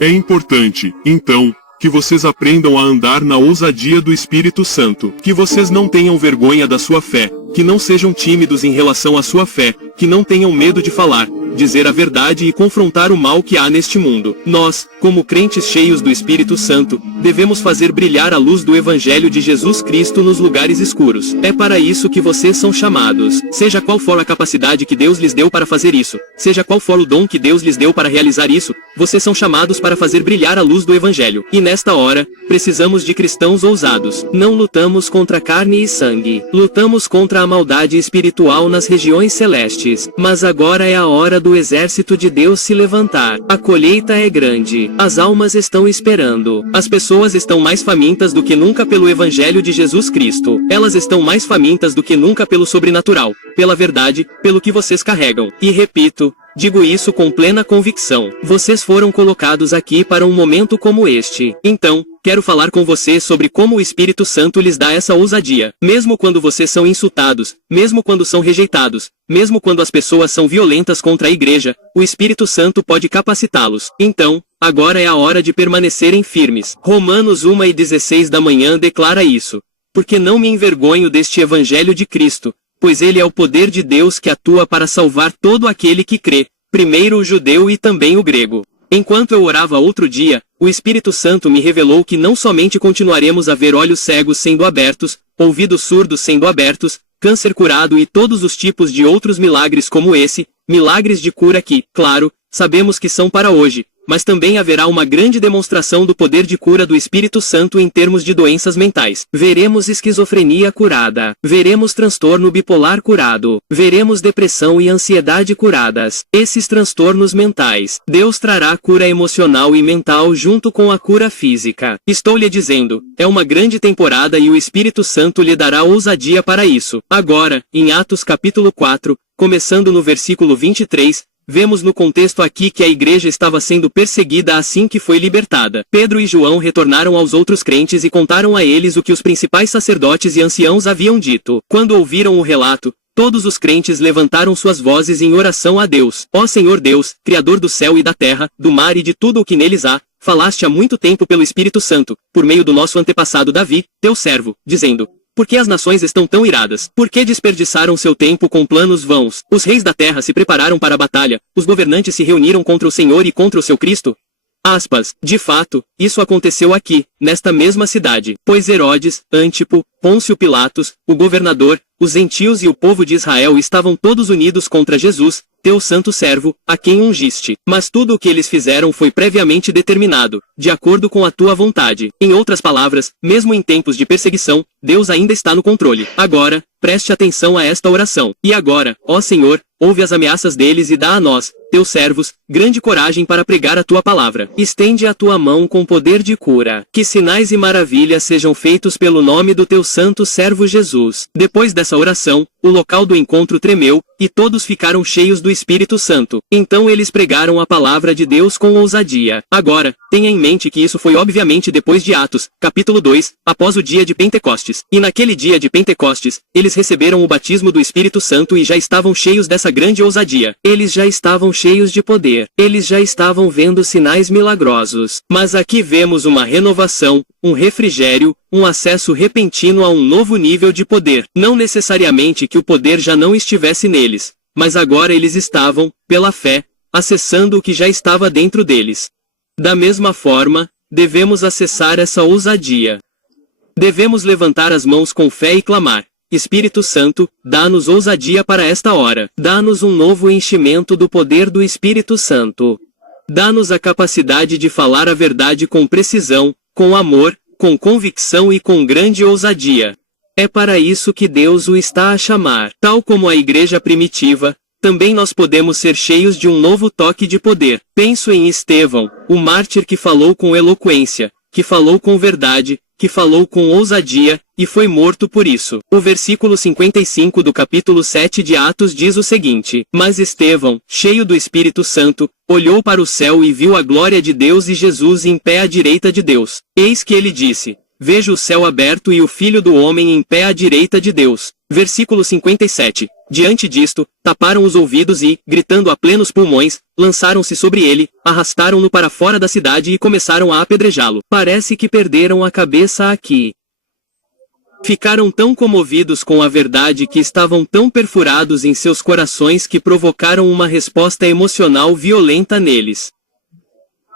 É importante, então, que vocês aprendam a andar na ousadia do Espírito Santo, que vocês não tenham vergonha da sua fé, que não sejam tímidos em relação à sua fé, que não tenham medo de falar, dizer a verdade e confrontar o mal que há neste mundo. Nós, como crentes cheios do Espírito Santo, devemos fazer brilhar a luz do Evangelho de Jesus Cristo nos lugares escuros. É para isso que vocês são chamados. Seja qual for a capacidade que Deus lhes deu para fazer isso, seja qual for o dom que Deus lhes deu para realizar isso, vocês são chamados para fazer brilhar a luz do Evangelho. E nesta hora, precisamos de cristãos ousados. Não lutamos contra carne e sangue. Lutamos contra a maldade espiritual nas regiões celestes. Mas agora é a hora do exército de Deus se levantar. A colheita é grande. As almas estão esperando. As pessoas estão mais famintas do que nunca pelo Evangelho de Jesus Cristo. Elas estão mais famintas do que nunca pelo sobrenatural, pela verdade, pelo que vocês carregam. E repito, digo isso com plena convicção. Vocês foram colocados aqui para um momento como este. Então, quero falar com vocês sobre como o Espírito Santo lhes dá essa ousadia. Mesmo quando vocês são insultados, mesmo quando são rejeitados, mesmo quando as pessoas são violentas contra a igreja, o Espírito Santo pode capacitá-los. Então, agora é a hora de permanecerem firmes. Romanos 1:16 da manhã declara isso. Porque não me envergonho deste Evangelho de Cristo, pois ele é o poder de Deus que atua para salvar todo aquele que crê, primeiro o judeu e também o grego. Enquanto eu orava outro dia, o Espírito Santo me revelou que não somente continuaremos a ver olhos cegos sendo abertos, ouvidos surdos sendo abertos, câncer curado e todos os tipos de outros milagres como esse, milagres de cura que, claro, sabemos que são para hoje, mas também haverá uma grande demonstração do poder de cura do Espírito Santo em termos de doenças mentais. Veremos esquizofrenia curada. Veremos transtorno bipolar curado. Veremos depressão e ansiedade curadas. Esses transtornos mentais. Deus trará cura emocional e mental junto com a cura física. Estou lhe dizendo, é uma grande temporada e o Espírito Santo lhe dará ousadia para isso. Agora, em Atos capítulo 4, começando no versículo 23, vemos no contexto aqui que a igreja estava sendo perseguida assim que foi libertada. Pedro e João retornaram aos outros crentes e contaram a eles o que os principais sacerdotes e anciãos haviam dito. Quando ouviram o relato, todos os crentes levantaram suas vozes em oração a Deus. Ó Senhor Deus, Criador do céu e da terra, do mar e de tudo o que neles há, falaste há muito tempo pelo Espírito Santo, por meio do nosso antepassado Davi, teu servo, dizendo: por que as nações estão tão iradas? Por que desperdiçaram seu tempo com planos vãos? Os reis da terra se prepararam para a batalha, os governantes se reuniram contra o Senhor e contra o seu Cristo? Aspas. De fato, isso aconteceu aqui, nesta mesma cidade, pois Herodes, Antipo, Pôncio Pilatos, o governador, os gentios e o povo de Israel estavam todos unidos contra Jesus, teu santo servo, a quem ungiste. Mas tudo o que eles fizeram foi previamente determinado, de acordo com a tua vontade. Em outras palavras, mesmo em tempos de perseguição, Deus ainda está no controle. Agora, preste atenção a esta oração. E agora, ó Senhor, ouve as ameaças deles e dá a nós, teus servos, grande coragem para pregar a tua palavra. Estende a tua mão com poder de cura. Que sinais e maravilhas sejam feitos pelo nome do teu santo servo Jesus. Depois dessa oração, o local do encontro tremeu, e todos ficaram cheios do Espírito Santo. Então eles pregaram a palavra de Deus com ousadia. Agora, tenha em mente que isso foi obviamente depois de Atos, capítulo 2, após o dia de Pentecostes. E naquele dia de Pentecostes, eles receberam o batismo do Espírito Santo e já estavam cheios dessa grande ousadia. Eles já estavam cheios de poder. Eles já estavam vendo sinais milagrosos. Mas aqui vemos uma renovação, um refrigério, um acesso repentino a um novo nível de poder. Não necessariamente que o poder já não estivesse neles, mas agora eles estavam, pela fé, acessando o que já estava dentro deles. Da mesma forma, devemos acessar essa ousadia. Devemos levantar as mãos com fé e clamar: Espírito Santo, dá-nos ousadia para esta hora. Dá-nos um novo enchimento do poder do Espírito Santo. Dá-nos a capacidade de falar a verdade com precisão, com amor, com convicção e com grande ousadia. É para isso que Deus o está a chamar. Tal como a igreja primitiva, também nós podemos ser cheios de um novo toque de poder. Penso em Estevão, o mártir que falou com eloquência, que falou com verdade, que falou com ousadia, e foi morto por isso. O versículo 55 do capítulo 7 de Atos diz o seguinte: Mas Estevão, cheio do Espírito Santo, olhou para o céu e viu a glória de Deus e Jesus em pé à direita de Deus. Eis que ele disse: Vejo o céu aberto e o Filho do Homem em pé à direita de Deus. Versículo 57. Diante disto, taparam os ouvidos e, gritando a plenos pulmões, lançaram-se sobre ele, arrastaram-no para fora da cidade e começaram a apedrejá-lo. Parece que perderam a cabeça aqui. Ficaram tão comovidos com a verdade que estavam tão perfurados em seus corações que provocaram uma resposta emocional violenta neles.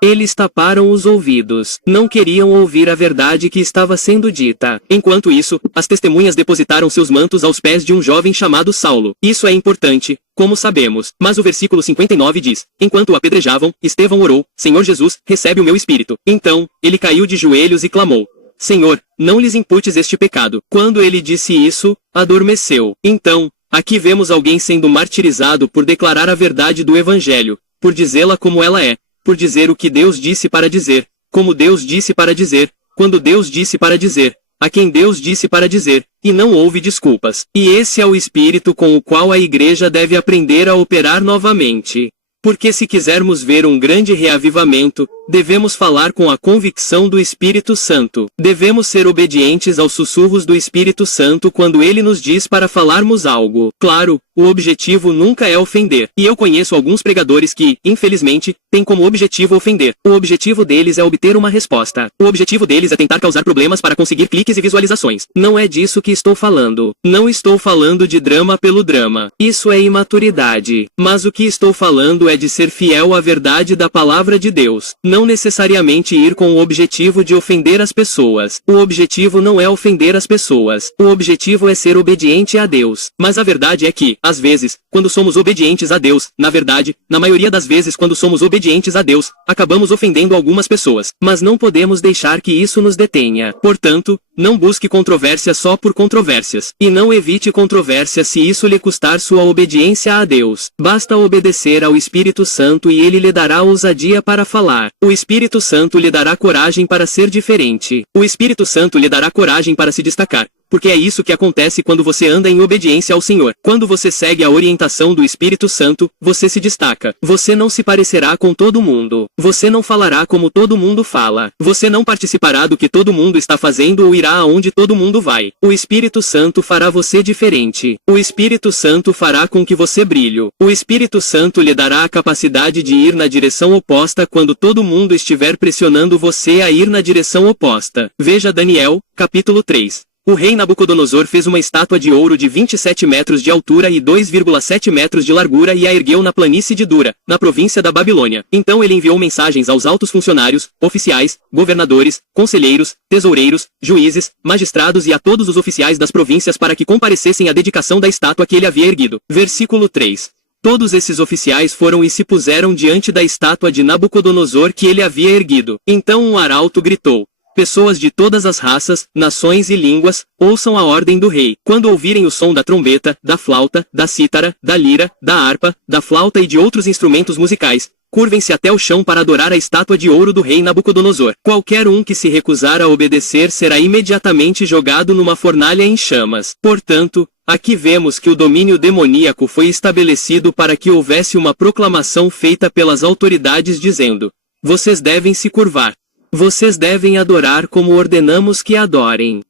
Eles taparam os ouvidos. Não queriam ouvir a verdade que estava sendo dita. Enquanto isso, as testemunhas depositaram seus mantos aos pés de um jovem chamado Saulo. Isso é importante, como sabemos. Mas o versículo 59 diz: enquanto o apedrejavam, Estevão orou: Senhor Jesus, recebe o meu espírito. Então, ele caiu de joelhos e clamou: Senhor, não lhes imputes este pecado. Quando ele disse isso, adormeceu. Então, aqui vemos alguém sendo martirizado por declarar a verdade do Evangelho, por dizê-la como ela é, por dizer o que Deus disse para dizer, como Deus disse para dizer, quando Deus disse para dizer, a quem Deus disse para dizer, e não houve desculpas. E esse é o espírito com o qual a igreja deve aprender a operar novamente. Porque se quisermos ver um grande reavivamento, devemos falar com a convicção do Espírito Santo. Devemos ser obedientes aos sussurros do Espírito Santo quando ele nos diz para falarmos algo. Claro, o objetivo nunca é ofender. E eu conheço alguns pregadores que, infelizmente, têm como objetivo ofender. O objetivo deles é obter uma resposta. O objetivo deles é tentar causar problemas para conseguir cliques e visualizações. Não é disso que estou falando. Não estou falando de drama pelo drama. Isso é imaturidade. Mas o que estou falando é de ser fiel à verdade da palavra de Deus. Não necessariamente ir com o objetivo de ofender as pessoas. O objetivo não é ofender as pessoas. O objetivo é ser obediente a Deus. Mas a verdade é que, às vezes, quando somos obedientes a Deus, na verdade, na maioria das vezes quando somos obedientes a Deus, acabamos ofendendo algumas pessoas. Mas não podemos deixar que isso nos detenha. Portanto, não busque controvérsia só por controvérsias. E não evite controvérsia se isso lhe custar sua obediência a Deus. Basta obedecer ao Espírito Santo e ele lhe dará ousadia para falar. O Espírito Santo lhe dará coragem para ser diferente. O Espírito Santo lhe dará coragem para se destacar. Porque é isso que acontece quando você anda em obediência ao Senhor. Quando você segue a orientação do Espírito Santo, você se destaca. Você não se parecerá com todo mundo. Você não falará como todo mundo fala. Você não participará do que todo mundo está fazendo ou irá aonde todo mundo vai. O Espírito Santo fará você diferente. O Espírito Santo fará com que você brilhe. O Espírito Santo lhe dará a capacidade de ir na direção oposta quando todo mundo estiver pressionando você a ir na direção oposta. Veja Daniel, capítulo 3. O rei Nabucodonosor fez uma estátua de ouro de 27 metros de altura e 2,7 metros de largura e a ergueu na planície de Dura, na província da Babilônia. Então ele enviou mensagens aos altos funcionários, oficiais, governadores, conselheiros, tesoureiros, juízes, magistrados e a todos os oficiais das províncias para que comparecessem à dedicação da estátua que ele havia erguido. Versículo 3. Todos esses oficiais foram e se puseram diante da estátua de Nabucodonosor que ele havia erguido. Então um arauto gritou: pessoas de todas as raças, nações e línguas, ouçam a ordem do rei. Quando ouvirem o som da trombeta, da flauta, da cítara, da lira, da harpa, da flauta e de outros instrumentos musicais, curvem-se até o chão para adorar a estátua de ouro do rei Nabucodonosor. Qualquer um que se recusar a obedecer será imediatamente jogado numa fornalha em chamas. Portanto, aqui vemos que o domínio demoníaco foi estabelecido para que houvesse uma proclamação feita pelas autoridades dizendo: vocês devem se curvar. Vocês devem adorar como ordenamos que adorem.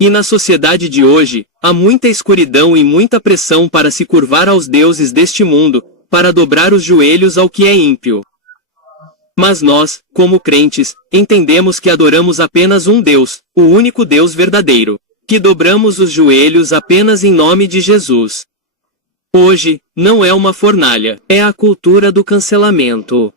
E na sociedade de hoje, há muita escuridão e muita pressão para se curvar aos deuses deste mundo, para dobrar os joelhos ao que é ímpio. Mas nós, como crentes, entendemos que adoramos apenas um Deus, o único Deus verdadeiro, que dobramos os joelhos apenas em nome de Jesus. Hoje, não é uma fornalha, é a cultura do cancelamento.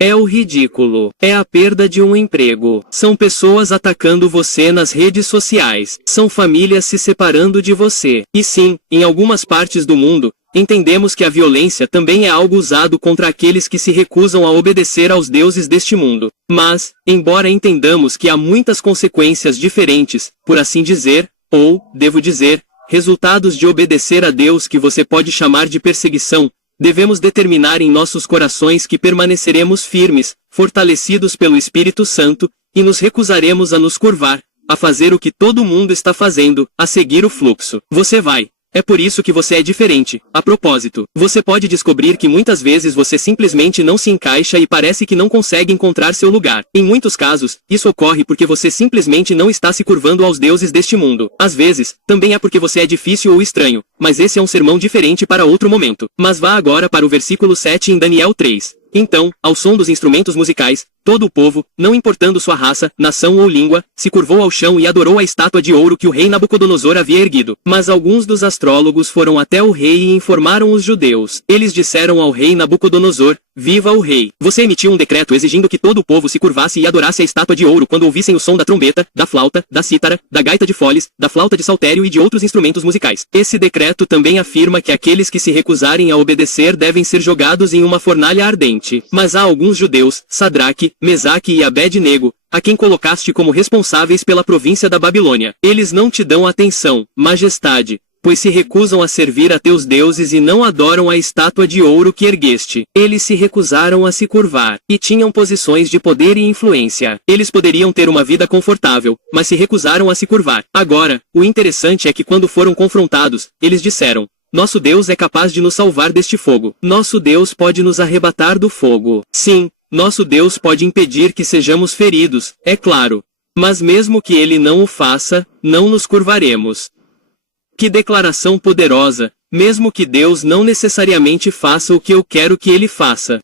É o ridículo. É a perda de um emprego. São pessoas atacando você nas redes sociais. São famílias se separando de você. E sim, em algumas partes do mundo, entendemos que a violência também é algo usado contra aqueles que se recusam a obedecer aos deuses deste mundo. Mas, embora entendamos que há muitas consequências diferentes, por assim dizer, ou, devo dizer, resultados de obedecer a Deus que você pode chamar de perseguição, devemos determinar em nossos corações que permaneceremos firmes, fortalecidos pelo Espírito Santo, e nos recusaremos a nos curvar, a fazer o que todo mundo está fazendo, a seguir o fluxo. Você vai É por isso que você é diferente. A propósito, você pode descobrir que muitas vezes você simplesmente não se encaixa e parece que não consegue encontrar seu lugar. Em muitos casos, isso ocorre porque você simplesmente não está se curvando aos deuses deste mundo. Às vezes, também é porque você é difícil ou estranho, mas esse é um sermão diferente para outro momento. Mas vá agora para o versículo 7 em Daniel 3. Então, ao som dos instrumentos musicais, todo o povo, não importando sua raça, nação ou língua, se curvou ao chão e adorou a estátua de ouro que o rei Nabucodonosor havia erguido. Mas alguns dos astrólogos foram até o rei e informaram os judeus. Eles disseram ao rei Nabucodonosor: "Viva o rei! Você emitiu um decreto exigindo que todo o povo se curvasse e adorasse a estátua de ouro quando ouvissem o som da trombeta, da flauta, da cítara, da gaita de foles, da flauta de saltério e de outros instrumentos musicais. Esse decreto também afirma que aqueles que se recusarem a obedecer devem ser jogados em uma fornalha ardente. Mas há alguns judeus, Sadraque, Mesaque e Abed-nego, a quem colocaste como responsáveis pela província da Babilônia. Eles não te dão atenção, majestade, pois se recusam a servir a teus deuses e não adoram a estátua de ouro que ergueste. Eles se recusaram a se curvar, e tinham posições de poder e influência. Eles poderiam ter uma vida confortável, mas se recusaram a se curvar. Agora, o interessante é que quando foram confrontados, eles disseram: "Nosso Deus é capaz de nos salvar deste fogo. Nosso Deus pode nos arrebatar do fogo. Sim, nosso Deus pode impedir que sejamos feridos, é claro. Mas mesmo que Ele não o faça, não nos curvaremos." Que declaração poderosa! Mesmo que Deus não necessariamente faça o que eu quero que Ele faça.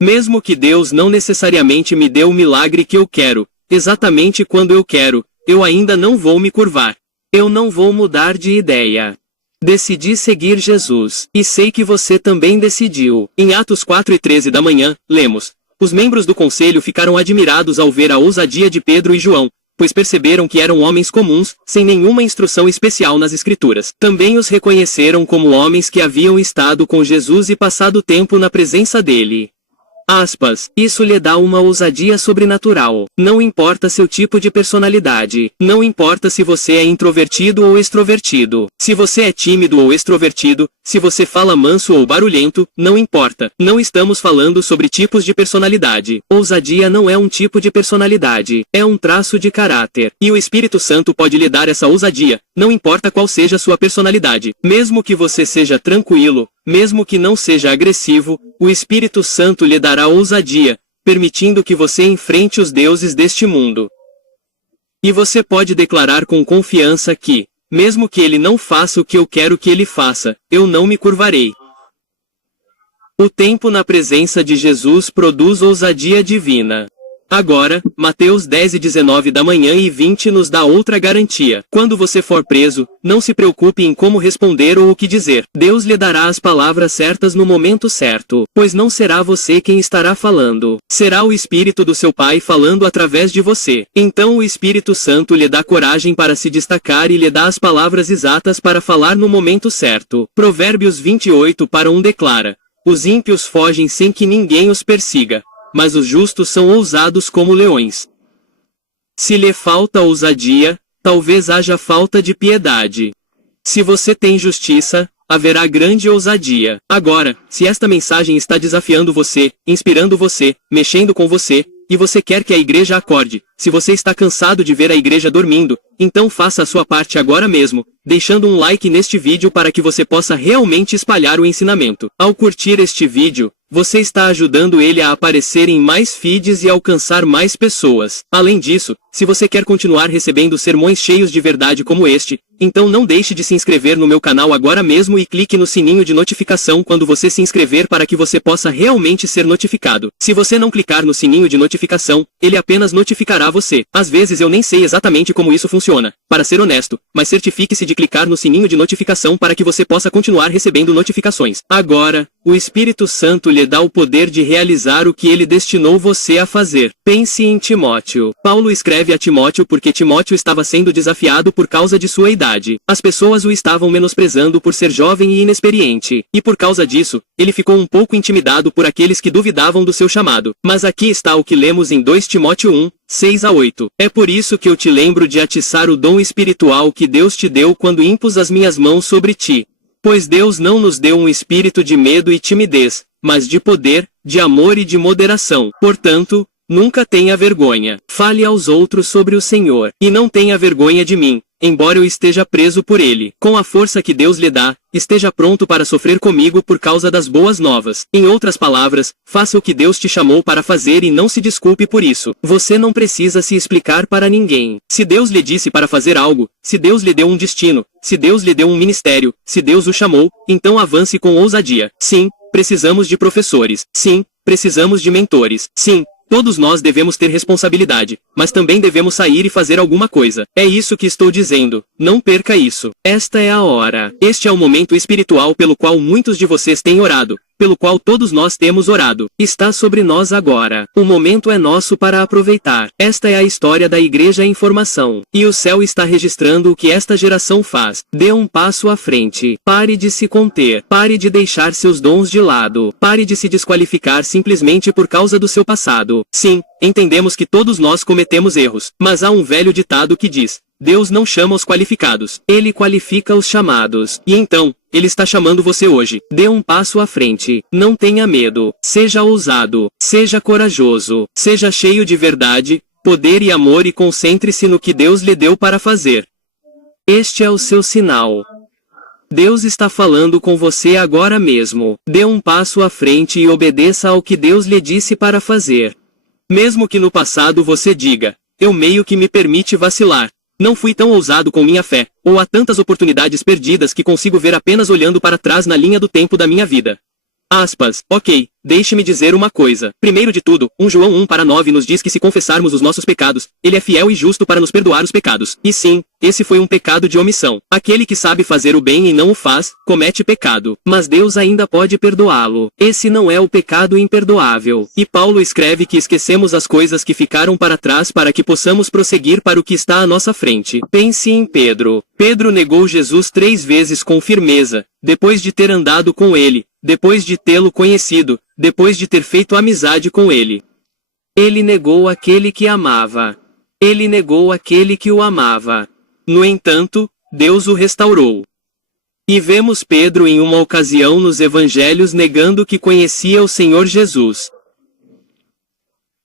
Mesmo que Deus não necessariamente me dê o milagre que eu quero, exatamente quando eu quero, eu ainda não vou me curvar. Eu não vou mudar de ideia. Decidi seguir Jesus, e sei que você também decidiu. Em Atos 4:13 da manhã, lemos: "Os membros do conselho ficaram admirados ao ver a ousadia de Pedro e João, pois perceberam que eram homens comuns, sem nenhuma instrução especial nas Escrituras. Também os reconheceram como homens que haviam estado com Jesus e passado tempo na presença dele." Aspas, isso lhe dá uma ousadia sobrenatural. Não importa seu tipo de personalidade. Não importa se você é introvertido ou extrovertido. Se você é tímido ou extrovertido, se você fala manso ou barulhento, não importa. Não estamos falando sobre tipos de personalidade. Ousadia não é um tipo de personalidade. É um traço de caráter. E o Espírito Santo pode lhe dar essa ousadia, não importa qual seja a sua personalidade. Mesmo que você seja tranquilo, mesmo que não seja agressivo, o Espírito Santo lhe dará ousadia, permitindo que você enfrente os deuses deste mundo. E você pode declarar com confiança que, mesmo que ele não faça o que eu quero que ele faça, eu não me curvarei. O tempo na presença de Jesus produz ousadia divina. Agora, Mateus 10:19 da manhã e 20 nos dá outra garantia. Quando você for preso, não se preocupe em como responder ou o que dizer. Deus lhe dará as palavras certas no momento certo, pois não será você quem estará falando. Será o Espírito do seu Pai falando através de você. Então o Espírito Santo lhe dá coragem para se destacar e lhe dá as palavras exatas para falar no momento certo. Provérbios 28:1 declara: "Os ímpios fogem sem que ninguém os persiga, mas os justos são ousados como leões." Se lhe falta ousadia, talvez haja falta de piedade. Se você tem justiça, haverá grande ousadia. Agora, se esta mensagem está desafiando você, inspirando você, mexendo com você, e você quer que a igreja acorde, se você está cansado de ver a igreja dormindo, então faça a sua parte agora mesmo, deixando um like neste vídeo para que você possa realmente espalhar o ensinamento. Ao curtir este vídeo, você está ajudando ele a aparecer em mais feeds e alcançar mais pessoas. Além disso, se você quer continuar recebendo sermões cheios de verdade como este, então não deixe de se inscrever no meu canal agora mesmo e clique no sininho de notificação quando você se inscrever para que você possa realmente ser notificado. Se você não clicar no sininho de notificação, ele apenas notificará você. Às vezes eu nem sei exatamente como isso funciona, para ser honesto, mas certifique-se de clicar no sininho de notificação para que você possa continuar recebendo notificações. Agora, o Espírito Santo lhe dá o poder de realizar o que ele destinou você a fazer. Pense em Timóteo. Paulo escreve a Timóteo porque Timóteo estava sendo desafiado por causa de sua idade. As pessoas o estavam menosprezando por ser jovem e inexperiente, e por causa disso, ele ficou um pouco intimidado por aqueles que duvidavam do seu chamado. Mas aqui está o que lemos em 2 Timóteo 1:6-8. É por isso que eu te lembro de atiçar o dom espiritual que Deus te deu quando impus as minhas mãos sobre ti. Pois Deus não nos deu um espírito de medo e timidez, mas de poder, de amor e de moderação. Portanto, nunca tenha vergonha. Fale aos outros sobre o Senhor. E não tenha vergonha de mim, embora eu esteja preso por ele. Com a força que Deus lhe dá, esteja pronto para sofrer comigo por causa das boas novas. Em outras palavras, faça o que Deus te chamou para fazer e não se desculpe por isso. Você não precisa se explicar para ninguém. Se Deus lhe disse para fazer algo, se Deus lhe deu um destino, se Deus lhe deu um ministério, se Deus o chamou, então avance com ousadia. Sim, precisamos de professores. Sim, precisamos de mentores. Sim, todos nós devemos ter responsabilidade, mas também devemos sair e fazer alguma coisa. É isso que estou dizendo. Não perca isso. Esta é a hora. Este é o momento espiritual pelo qual muitos de vocês têm orado, pelo qual todos nós temos orado. Está sobre nós agora. O momento é nosso para aproveitar. Esta é a história da Igreja em formação. E o céu está registrando o que esta geração faz. Dê um passo à frente. Pare de se conter. Pare de deixar seus dons de lado. Pare de se desqualificar simplesmente por causa do seu passado. Sim, entendemos que todos nós cometemos erros. Mas há um velho ditado que diz: Deus não chama os qualificados. Ele qualifica os chamados. E então, Ele está chamando você hoje. Dê um passo à frente. Não tenha medo. Seja ousado. Seja corajoso. Seja cheio de verdade, poder e amor e concentre-se no que Deus lhe deu para fazer. Este é o seu sinal. Deus está falando com você agora mesmo. Dê um passo à frente e obedeça ao que Deus lhe disse para fazer. Mesmo que no passado você diga: eu meio que me permite vacilar. Não fui tão ousado com minha fé, ou há tantas oportunidades perdidas que consigo ver apenas olhando para trás na linha do tempo da minha vida. Aspas. Ok, deixe-me dizer uma coisa. Primeiro de tudo, 1 João 1:9 nos diz que se confessarmos os nossos pecados, Ele é fiel e justo para nos perdoar os pecados. E sim, esse foi um pecado de omissão. Aquele que sabe fazer o bem e não o faz, comete pecado. Mas Deus ainda pode perdoá-lo. Esse não é o pecado imperdoável. E Paulo escreve que esquecemos as coisas que ficaram para trás para que possamos prosseguir para o que está à nossa frente. Pense em Pedro. Pedro negou Jesus 3 vezes com firmeza, depois de ter andado com ele, depois de tê-lo conhecido, depois de ter feito amizade com ele. Ele negou aquele que amava. Ele negou aquele que o amava. No entanto, Deus o restaurou. E vemos Pedro em uma ocasião nos evangelhos negando que conhecia o Senhor Jesus.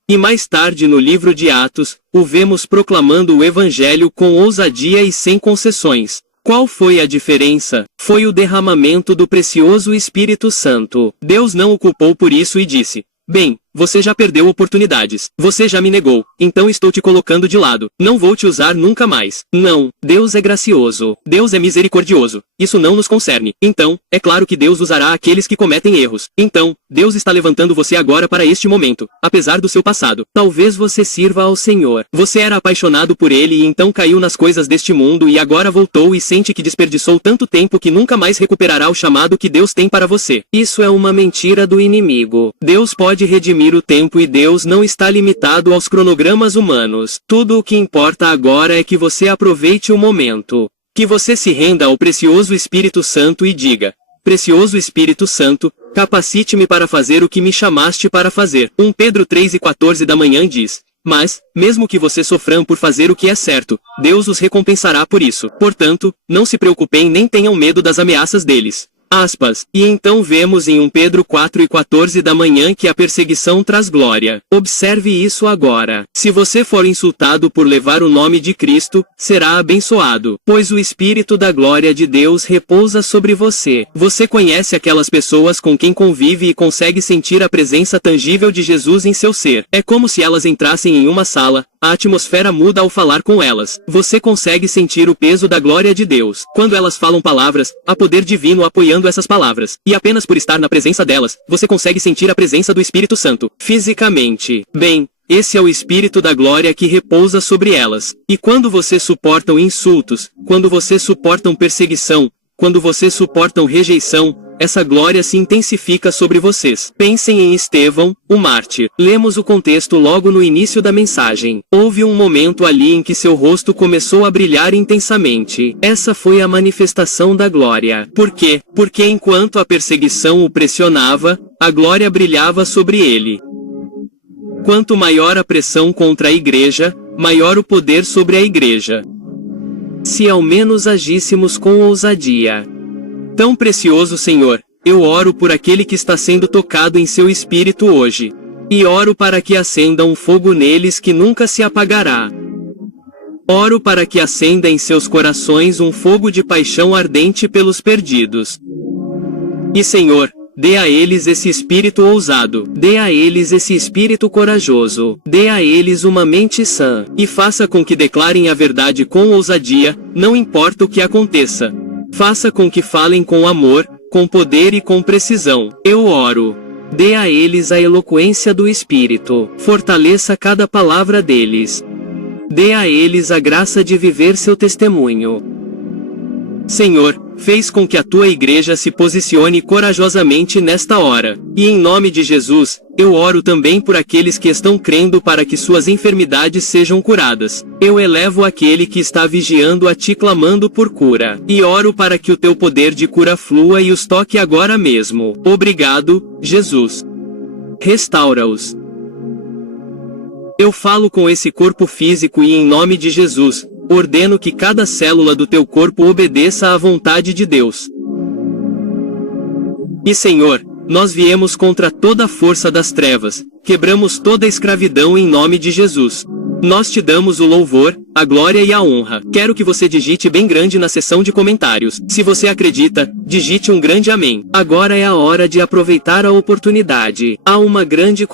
E mais tarde no livro de Atos, o vemos proclamando o evangelho com ousadia e sem concessões. Qual foi a diferença? Foi o derramamento do precioso Espírito Santo. Deus não o culpou por isso e disse: bem, você já perdeu oportunidades. Você já me negou, então estou te colocando de lado. Não vou te usar nunca mais. Não, Deus é gracioso. Deus é misericordioso. Isso não nos concerne. Então, é claro que Deus usará aqueles que cometem erros. Então, Deus está levantando você agora para este momento, apesar do seu passado. Talvez você sirva ao Senhor. Você era apaixonado por Ele e então caiu nas coisas deste mundo e agora voltou e sente que desperdiçou tanto tempo que nunca mais recuperará o chamado que Deus tem para você. Isso é uma mentira do inimigo. Deus pode redimir o tempo e Deus não está limitado aos cronogramas humanos. Tudo o que importa agora é que você aproveite o momento. Que você se renda ao precioso Espírito Santo e diga: Precioso Espírito Santo, capacite-me para fazer o que me chamaste para fazer. 1 Pedro 3:14 da manhã diz: mas, mesmo que você sofram por fazer o que é certo, Deus os recompensará por isso. Portanto, não se preocupem nem tenham medo das ameaças deles. Aspas. E então vemos em 1 Pedro 4:14 da manhã que a perseguição traz glória. Observe isso agora. Se você for insultado por levar o nome de Cristo, será abençoado, pois o Espírito da glória de Deus repousa sobre você. Você conhece aquelas pessoas com quem convive e consegue sentir a presença tangível de Jesus em seu ser. É como se elas entrassem em uma sala, a atmosfera muda ao falar com elas. Você consegue sentir o peso da glória de Deus. Quando elas falam palavras, há poder divino apoiando essas palavras. E apenas por estar na presença delas, você consegue sentir a presença do Espírito Santo, fisicamente. Bem, esse é o Espírito da glória que repousa sobre elas. E quando vocês suportam insultos, quando vocês suportam perseguição, quando vocês suportam rejeição, essa glória se intensifica sobre vocês. Pensem em Estevão, o mártir. Lemos o contexto logo no início da mensagem. Houve um momento ali em que seu rosto começou a brilhar intensamente. Essa foi a manifestação da glória. Por quê? Porque enquanto a perseguição o pressionava, a glória brilhava sobre ele. Quanto maior a pressão contra a igreja, maior o poder sobre a igreja. Se ao menos agíssemos com ousadia. Tão precioso Senhor, eu oro por aquele que está sendo tocado em seu espírito hoje. E oro para que acenda um fogo neles que nunca se apagará. Oro para que acenda em seus corações um fogo de paixão ardente pelos perdidos. E Senhor, dê a eles esse espírito ousado, dê a eles esse espírito corajoso, dê a eles uma mente sã, e faça com que declarem a verdade com ousadia, não importa o que aconteça. Faça com que falem com amor, com poder e com precisão. Eu oro. Dê a eles a eloquência do Espírito, fortaleça cada palavra deles. Dê a eles a graça de viver seu testemunho. Senhor, fez com que a tua igreja se posicione corajosamente nesta hora. E em nome de Jesus, eu oro também por aqueles que estão crendo para que suas enfermidades sejam curadas. Eu elevo aquele que está vigiando a ti clamando por cura. E oro para que o teu poder de cura flua e os toque agora mesmo. Obrigado, Jesus. Restaura-os. Eu falo com esse corpo físico e em nome de Jesus, ordeno que cada célula do teu corpo obedeça à vontade de Deus. E Senhor, nós viemos contra toda a força das trevas, quebramos toda a escravidão em nome de Jesus. Nós te damos o louvor, a glória e a honra. Quero que você digite bem grande na seção de comentários. Se você acredita, digite um grande amém. Agora é a hora de aproveitar a oportunidade. Há uma grande